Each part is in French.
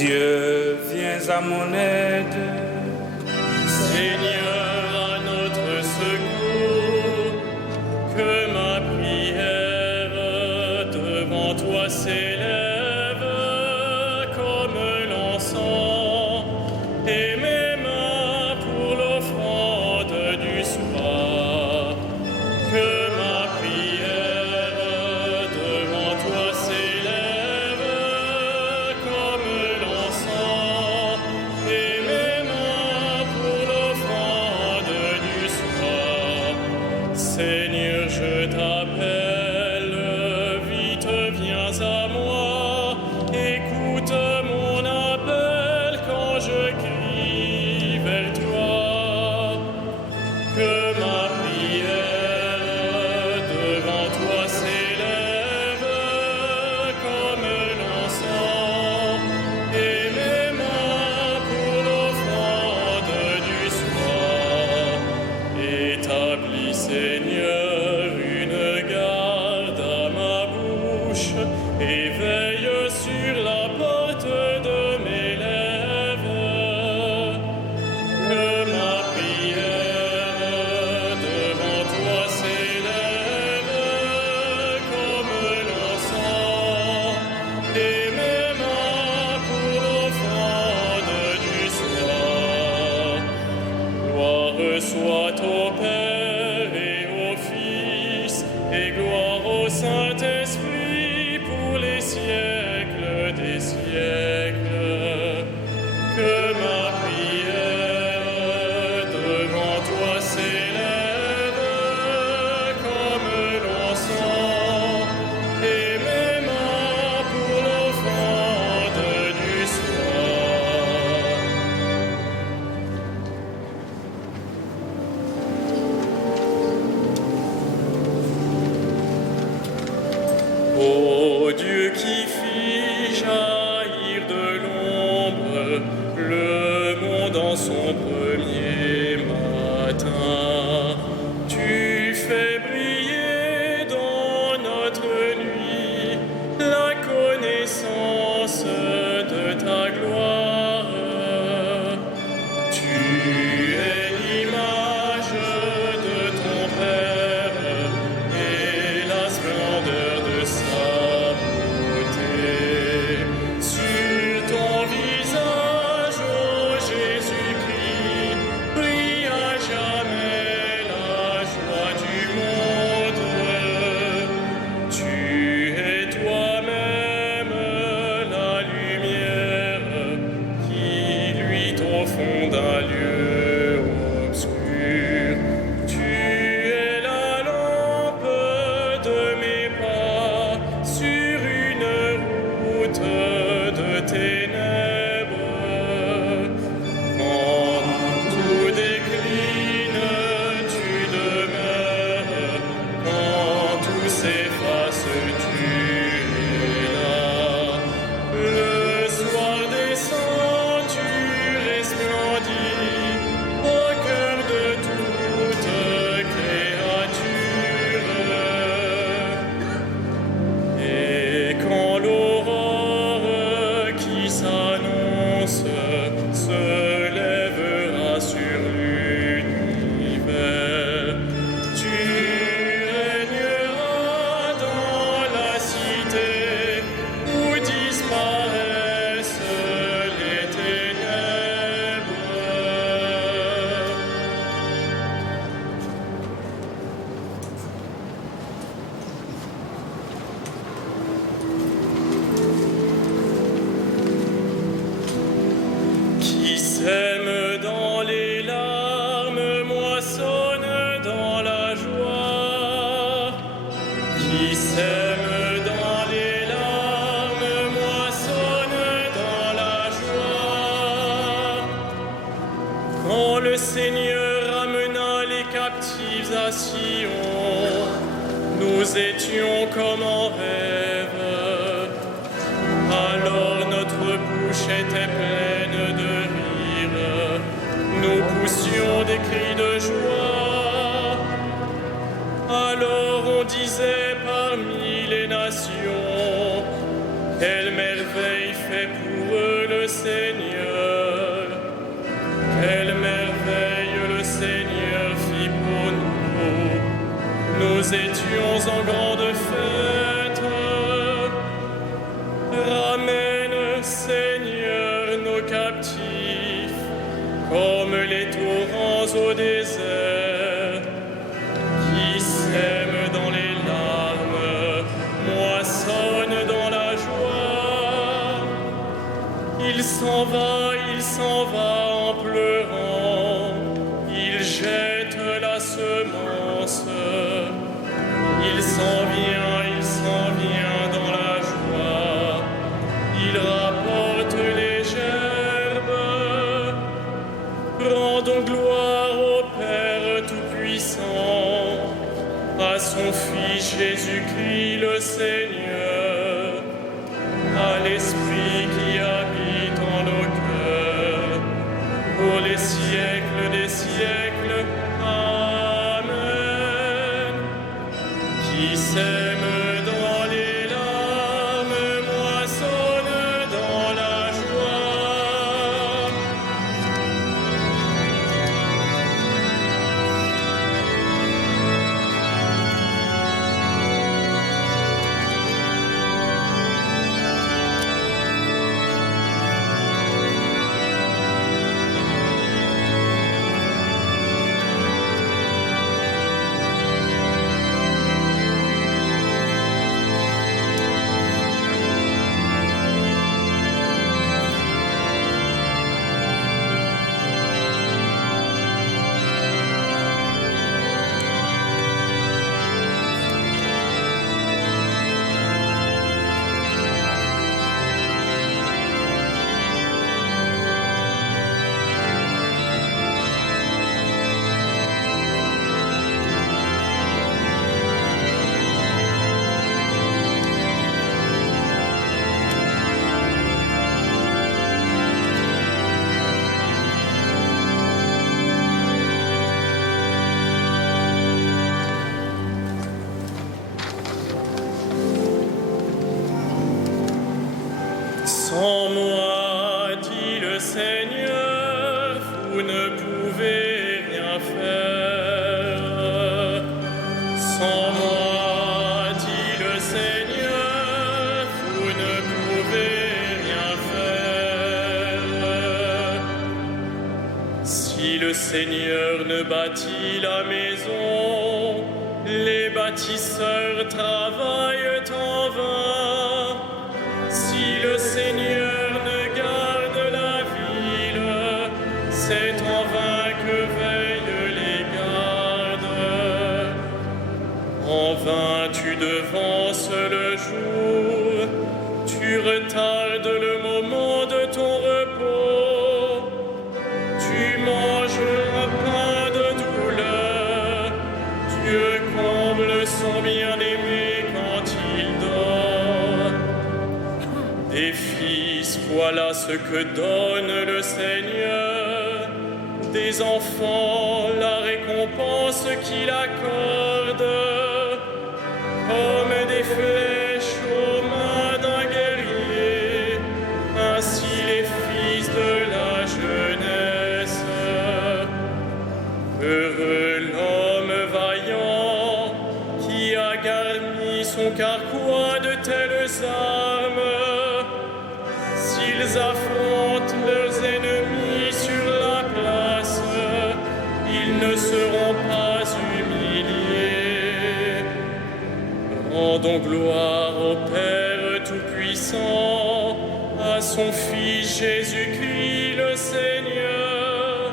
Dieu, viens à mon aide. Seigneur, à notre secours, que ma prière devant toi s'élève comme l'encens, et mes mains pour l'offrande du soir. Que ma prière devant toi s'élève comme l'encens, et mes mains pour l'offrande du soir. Seigneur, je t'appelle, vite viens à moi, écoute mon appel quand je crie vers toi. Que ma prière devant toi s'élève comme l'encens, et mes mains pour l'offrande du soir. Établis, Seigneur, une garde à ma bouche, et veille sur la porte de mes lèvres. Que ma prière devant toi s'élève comme l'encens, et mes mains pour l'offrande du soir. Gloire soit au Père et au Fils, et gloire au Saint-Esprit pour les siècles des siècles. Que ma prière devant toi s'élève comme l'encens, et mes mains pour l'offrande du soir. Ô Dieu qui fit jaillir de l'ombre le monde en son premier matin, tu fais briller dans notre nuit la connaissance de ta gloire. Tu es l'image de ton Père et la splendeur de sa beauté. Sur ton visage, ô Jésus-Christ, brille à jamais la joie du monde. Tu es toi-même la lumière qui luit au fond d'un lieu obscur. Tu es la lampe de mes pas sur une route de ténèbres. Quand tout décline, tu demeures. Quand tout s'efface, tu es là. Le soir descend, tu resplendis au cœur de toute créature. Et quand l'aurore qui s'annonce se lèvera sur l'univers, tu régneras dans la cité où disparaissent les ténèbres. Qui sème dans les larmes moissonne dans la joie. Qui sème dans les larmes moissonne dans la joie. Quand le Seigneur amena les captifs à Sion, nous étions comme en rêve. Alors notre bouche était pleine de rire, nous poussions des cris de joie. Alors on disait parmi les nations, quelle merveille fait pour eux le Seigneur. Quelle merveille le Seigneur fit pour nous. Nous étions en grande fête. Ramène, Seigneur, nos captifs, comme les torrents au désert, qui sèment dans les larmes, moissonnent dans la joie. Il s'en va en pleurant, il jette la semence. Il s'en vient dans la joie, il rapporte les gerbes. Rendons gloire au Père Tout-Puissant, à son Fils Jésus-Christ le Seigneur, à l'Esprit qui habite en nos cœurs, pour les siècles des siècles. Amen. Qui sème dans les larmes, moissonne dans la joie. Sans moi, dit le Seigneur, vous ne pouvez rien faire. Sans moi, dit le Seigneur, vous ne pouvez rien faire. Si le Seigneur ne bâtit la maison, les bâtisseurs travaillent en vain. Si le Seigneur ne garde la ville, c'est en vain que veillent les gardes. En vain tu devances le jour, tu retardes le moment de ton repos. Tu manges un pain de douleur, Dieu comble son bien-aimé quand il dort. Des fils, voilà ce que donne le Seigneur, des enfants, la récompense qu'il accorde, comme des flèches aux mains d'un guerrier, ainsi les fils de la jeunesse. Heureux l'homme vaillant qui a garni son carquois de telles armes. S'ils affrontent leurs ennemis sur la place, ils ne seront pas humiliés. Rendons gloire au Père Tout-Puissant, à son Fils Jésus-Christ le Seigneur,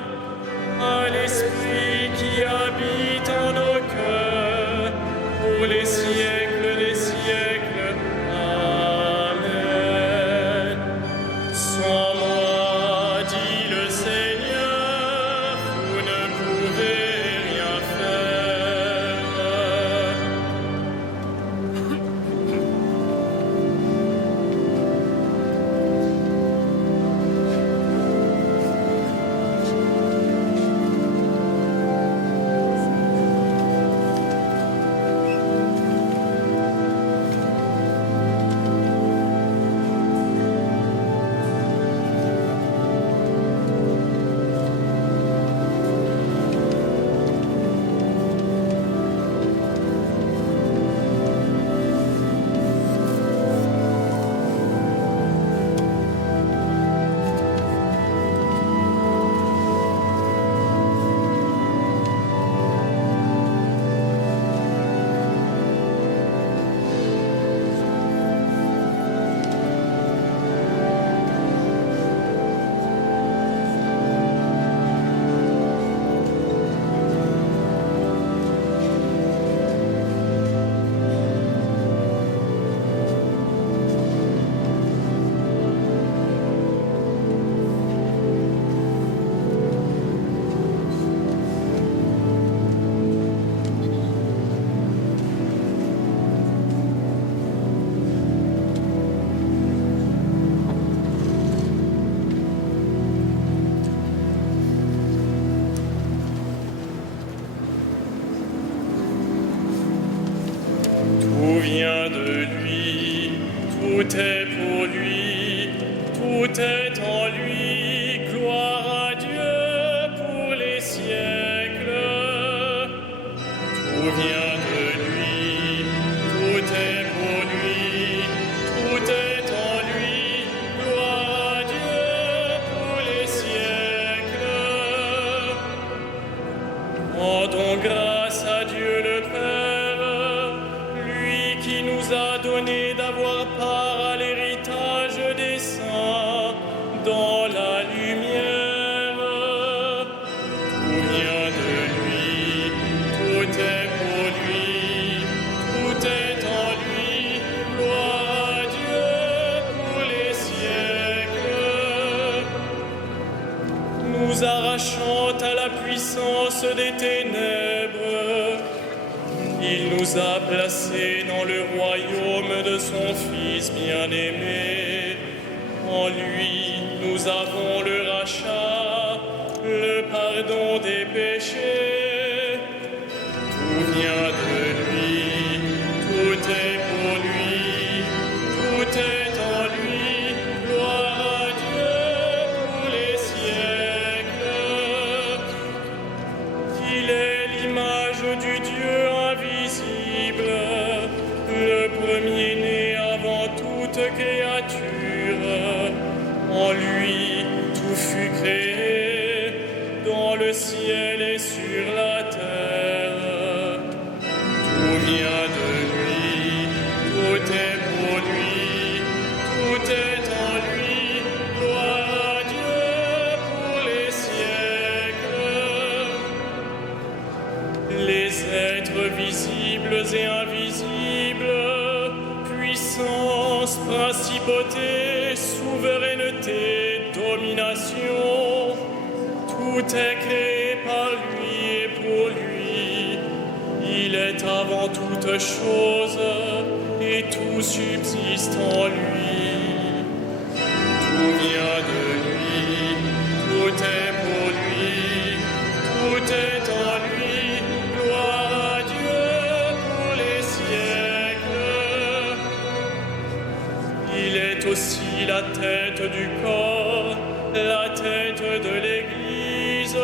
à l'Esprit qui habite en nos cœurs, pour les siècles des siècles. Amen. Sans moi, dit le Seigneur, vous ne pouvez rien faire. tout est en lui, gloire à Dieu pour les siècles. Tout vient de lui, tout est pour lui, tout est en lui, gloire à Dieu pour les siècles. Rendons grâce à Dieu le Père, lui qui nous a donné d'avoir part à l'héritage des saints dans la lumière. Tout vient de lui, tout est pour lui, tout est en lui, gloire à Dieu pour les siècles. Nous arrachant à la puissance des ténèbres, il nous a placés dans le royaume de son Fils bien-aimé. En lui, nous avons le rachat, le pardon des péchés. Tout vient de lui, tout est pour lui, tout est en lui, gloire à Dieu pour les siècles. Il est l'image du Dieu invisible, le premier-né avant toute créature. En lui, tout fut créé, dans le ciel et sur la terre. Tout vient de lui, tout est pour lui, tout est en lui, gloire à Dieu pour les siècles. Les êtres visibles et invisibles, puissance, principauté, souveraineté, domination, tout est créé par lui et pour lui. Il est avant toute chose et tout subsiste en lui. Tout vient de lui, tout est pour lui, tout est en lui, gloire à Dieu pour les siècles. Il est aussi la tête du corps, la tête de l'Église.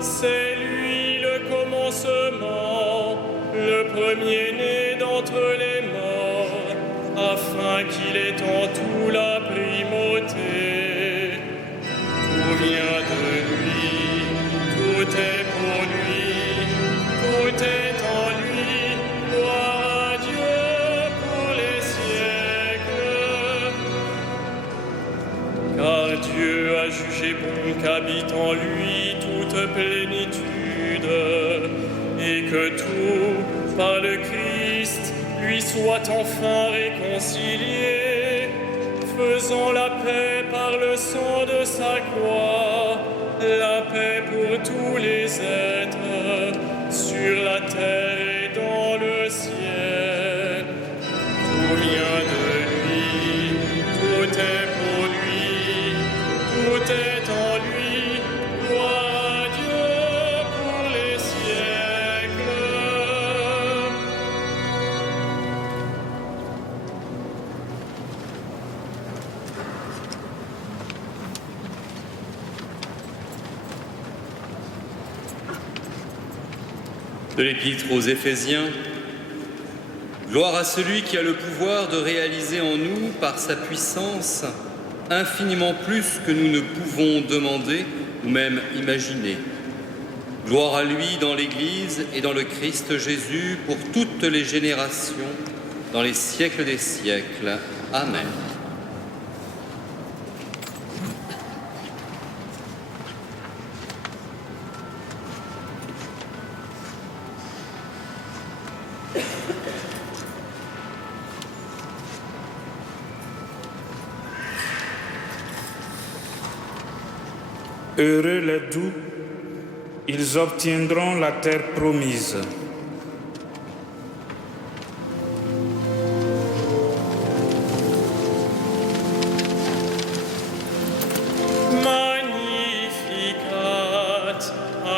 C'est lui le commencement, le premier-né d'entre les morts, afin qu'il ait en tout la primauté. Tout vient de lui, tout est pour lui, tout est en lui, gloire à Dieu pour les siècles. Car Dieu a jugé bon qu'habite en lui toute plénitude, et que tout, par le Christ, lui soit enfin réconcilié, faisant la paix par le sang de sa croix, la paix pour tous les êtres, sur la terre et dans le ciel. Tout vient de lui, tout est pour lui, tout est en lui, gloire à Dieu pour les siècles. De l'Épître aux Éphésiens. Gloire à celui qui a le pouvoir de réaliser en nous, par sa puissance, infiniment plus que nous ne pouvons demander ou même imaginer. Gloire à lui dans l'Église et dans le Christ Jésus pour toutes les générations, dans les siècles des siècles. Amen. Heureux les doux, ils obtiendront la terre promise. Magnificat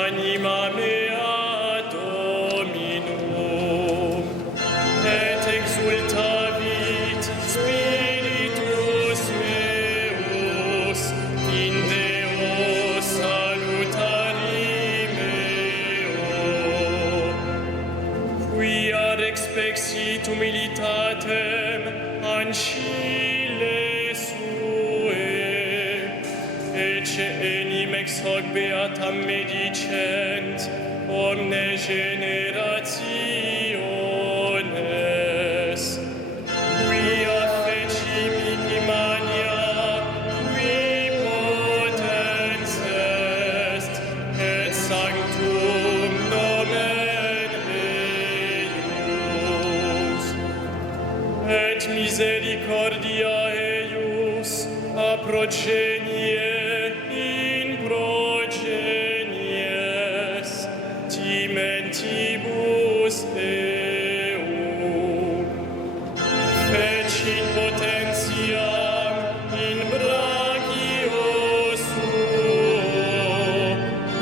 anima mea Dominum, et exultavit spiritus meum. exit humilitatem ancile sue, ecce enim ex hoc beatam medicent omne generationes, quia feci minimania, qui potens est, et sanctum nomen eius, et misericordia eius a progenie in progenies timentibus eum, fecit potentiam in brachio suo,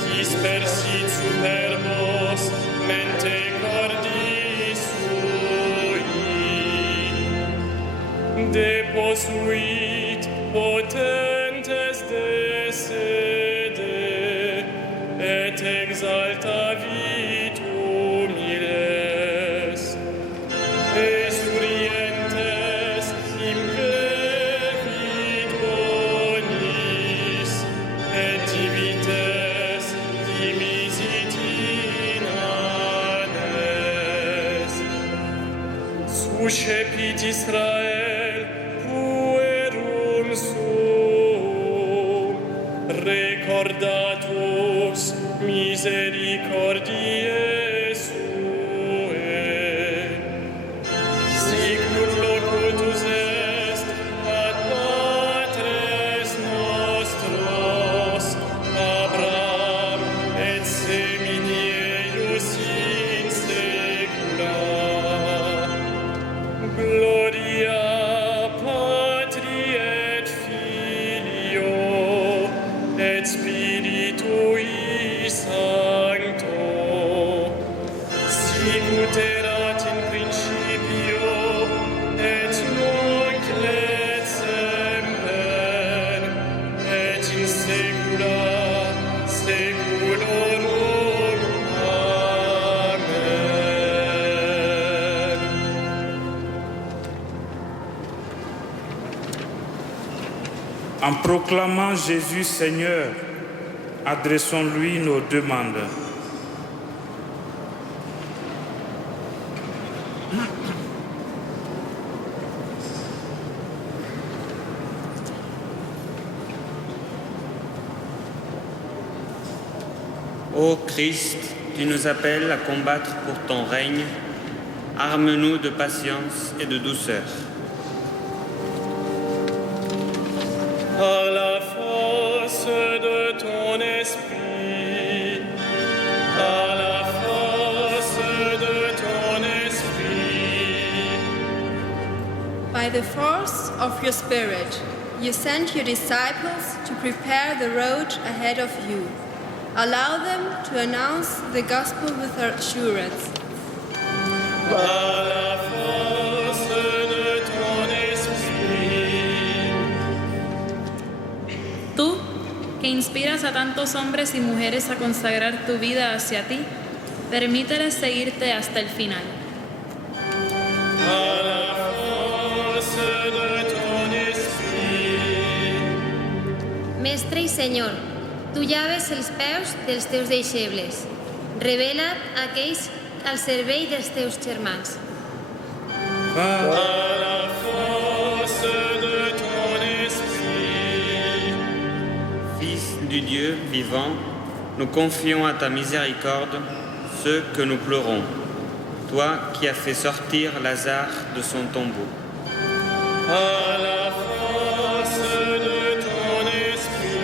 dispersit superbos mente cordis sui, deposuit potentes de sede, et exaltavit humiles, esurientes implevit bonis, et divites dimisit inanes. Suscepit Israel puerum suum, recordatus misericordiae suae, sicut locutus est ad patres nostros Abraham et semini eius in saecula. Gloria Patri et Filio et Spiritui Sancto, sicut erat in principio et nunc et semper et in saecula saeculorum. Amen. En proclamant Jésus Seigneur, adressons-lui nos demandes. Ô Christ, tu nous appelles à combattre pour ton règne, arme-nous de patience et de douceur. Par la force de ton esprit, par la force de ton esprit, By the force of your Spirit, you sent your disciples to prepare the road ahead of you. Allow them to announce the gospel with assurance. par la force de ton esprit. Tú, que inspiras a tantos hombres y mujeres a consagrar tu vida hacia ti, permíteles seguirte hasta el final. Par la force de ton esprit. Mestre i Senyor, tu llaves els peus dels teus deixebles. Revela't aquells al servei dels teus germans. Par la force de ton esprit. Fils du Dieu vivant, nous confions à ta miséricorde ceux que nous pleurons, toi qui as fait sortir Lazare de son tombeau. Par la force de ton esprit.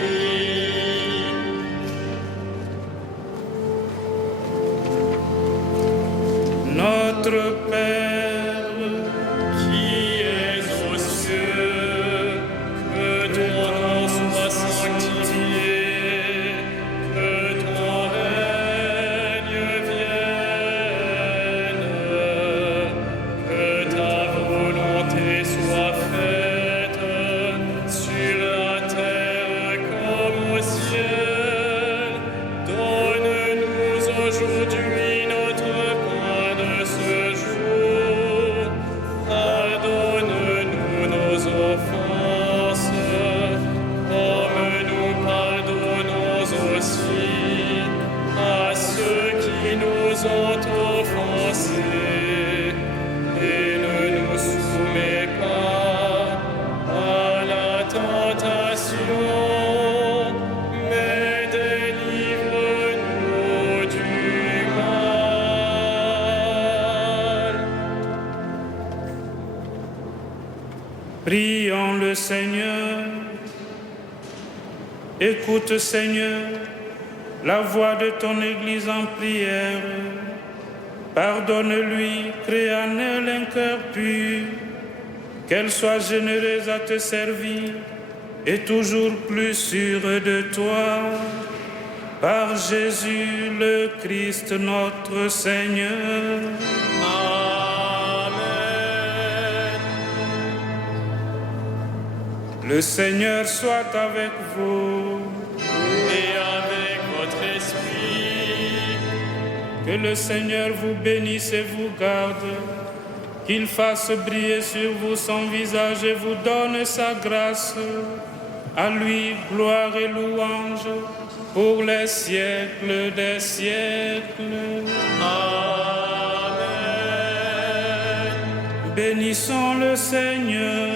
Notre Père, Qui es aux cieux, que ton nom soit sanctifié, que ton règne vienne, que ta volonté soit faite sur la terre comme au ciel. Donne-nous aujourd'hui notre pain de ce jour. le Seigneur. Écoute, Seigneur, la voix de ton Église en prière. Pardonne-lui, crée en elle un cœur pur, qu'elle soit généreuse à te servir et toujours plus sûre de toi. Par Jésus le Christ notre Seigneur. Amen. Le Seigneur soit avec vous. Et avec votre esprit. Que le Seigneur vous bénisse et vous garde. Qu'il fasse briller sur vous son visage et vous donne sa grâce. À lui, gloire et louange pour les siècles des siècles. Amen. Bénissons le Seigneur.